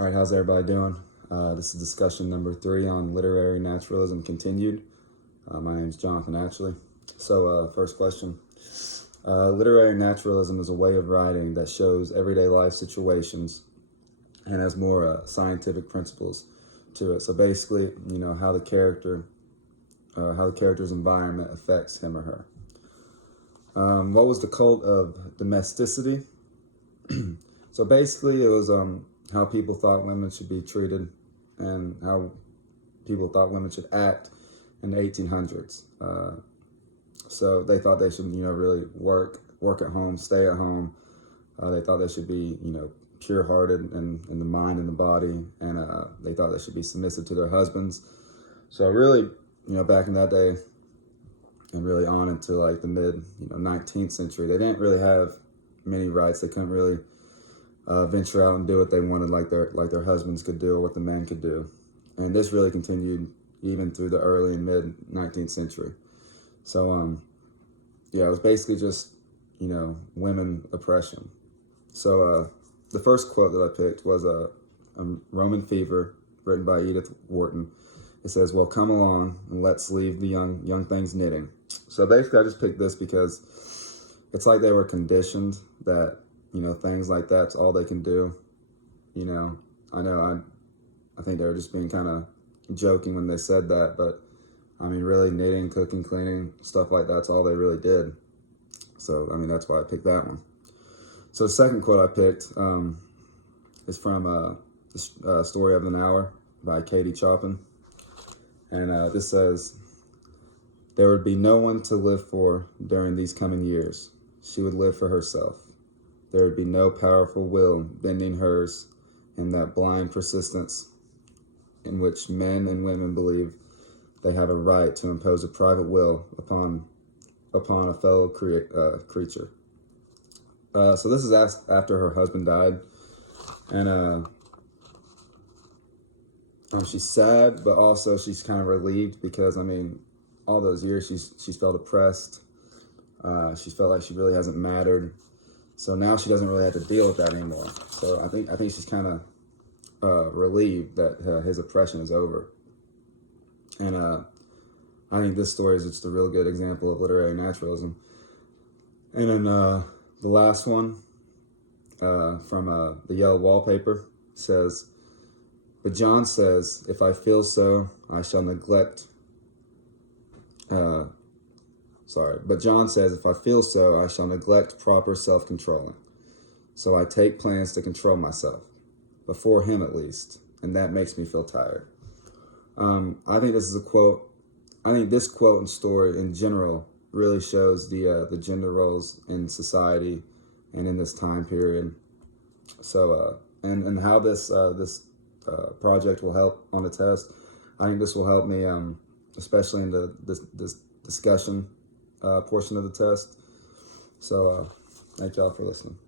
All right, how's everybody doing? This is discussion number 3 on literary naturalism continued. My name is Jonathan, actually. So, first question. Literary naturalism is a way of writing that shows everyday life situations and has more scientific principles to it. So basically, how the character's environment affects him or her. What was the cult of domesticity? So basically, it was how people thought women should be treated and how people thought women should act in the 1800s. So they thought they should, really work at home, stay at home. They thought they should be, pure-hearted in the mind and the body, and they thought they should be submissive to their husbands. So really, back in that day, and really on into like the mid, 19th century, they didn't really have many rights. They couldn't really venture out and do what they wanted, like their husbands could do or what the men could do. And this really continued even through the early and mid 19th century. So it was basically just women oppression. So the first quote that I picked was a Roman Fever, written by Edith Wharton. It says, "Well, come along and let's leave the young things knitting." So basically, I just picked this because it's like they were conditioned that things like that's all they can do. I think they were just being kind of joking when they said that, but I mean, really, knitting, cooking, cleaning, stuff like that's all they really did. So that's why I picked that one. So the second quote I picked is from the Story of an Hour by Katie Chopin. And this says, "There would be no one to live for during these coming years. She would live for herself. There would be no powerful will bending hers in that blind persistence in which men and women believe they have a right to impose a private will upon a fellow creature." So this is after her husband died, and she's sad, but also she's kind of relieved because all those years she's felt oppressed. She's felt like she really hasn't mattered. So now she doesn't really have to deal with that anymore. So I think she's kind of relieved that his oppression is over. And I think this story is just a real good example of literary naturalism. And then the last one from The Yellow Wallpaper says, But John says, if I feel so, I shall neglect proper self-controlling. So I take plans to control myself, before him at least, and that makes me feel tired. I think this is a quote. I think this quote and story in general really shows the gender roles in society and in this time period. So and how this project will help on the test. I think this will help me, especially in this discussion portion of the test. So thank y'all for listening.